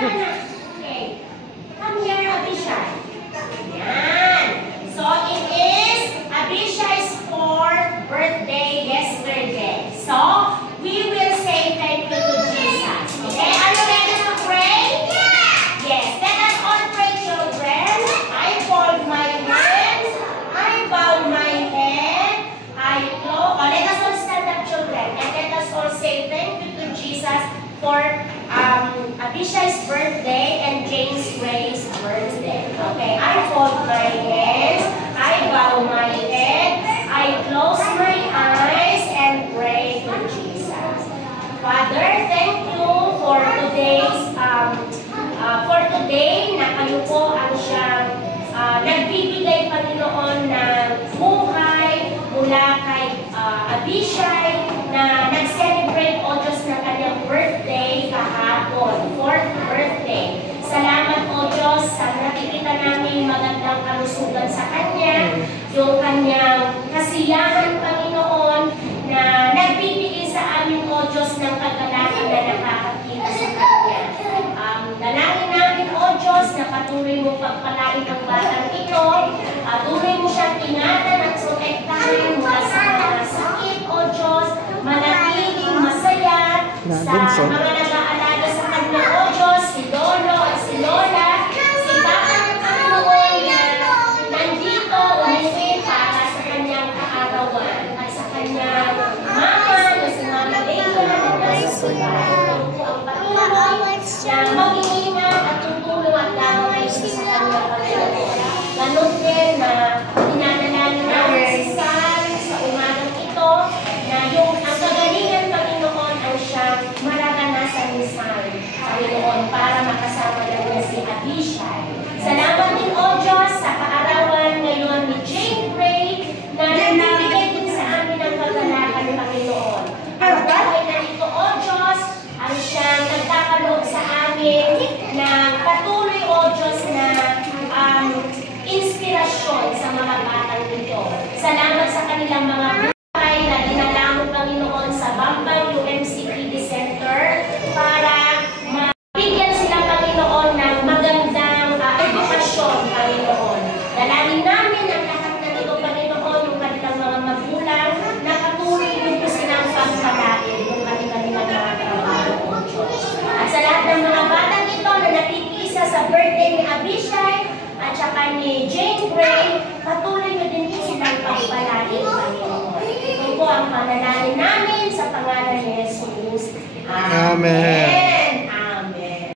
Okay. Come here, Abishai. Yan. So, it is Abishai's 4th birthday yesterday. So, we will say thank you to Jesus. Okay? Are you ready to pray? Yes. Let us all pray, children. I fold my hands. I bow my head. I close. Oh, let us all stand up, children. And let us all say thank you to Jesus for Abishai's birthday and James Ray's birthday. Okay, I fold my hands, I bow my head, I close my eyes and pray to Jesus. Father, thank you for today na kayo po ang siyang nagbibigay, Panginoon, ng buhay mula kay Abishai na nag-celebrate o Diyos ng kanyang birthday kahapon, 4th birthday. Salamat o Diyos sa nakikita namin magandang kalusugan sa kanya, yung kanyang kasiyahan, Panginoon, na nagbibigay sa amin o Diyos ng kagalakan na nakakakita sa kanya. Dalangin namin o Diyos na patuloy mo pagpalain ang batang ito, patuloy mo siyang ingatan at protektahan mula sa mga sakit o Diyos, manatiling masaya sa mga nag-aalaga sa kanya o Diyos, si Lolo at si Lola, si Papa ng Panginoon na nandito umuwi para sa kanyang kaarawan at sa kanyang mama na si Mama Leila na nasa buhay. Ang patuloy na mag-iingat at tutulong at damay sa kanyang Panginoon. Ganun din na dinadalangin namin si Sal sa umagang ito na yung ang kagalingan, Panginoon, ang siyang mararanasan ni Sal, Panginoon, para makasama lang niya si Abishai. Salamat din, O Diyos, sa kaarawan ngayon ni Jane Ray na nagbibigay din sa amin ang kagalakan, Panginoon. Ang buhay na ito, O Diyos, ang siyang nagkakaloob sa amin na patuloy, O Diyos, na inspirasyon sa mga batang ito. Salamat sa kanilang mga buhay na dinala mo, Panginoon, sa Bambang UMCPD Center para mabigyan sila, Panginoon, ng magandang edukasyon, Panginoon. Dalangin namin ang lahat ng ito, Panginoon, yung kanilang mga magulang na patuloy nito silang pagpalain yung kanilang mga trabaho, O Diyos. At sa lahat ng mga batang ito na nakikisa sa birthday ni Abishai at saka ni Jane Gray, patuloy nyo din silang pagpalain, Panginoon. Ito po ang panalangin namin sa pangalan ni Jesus. Amen.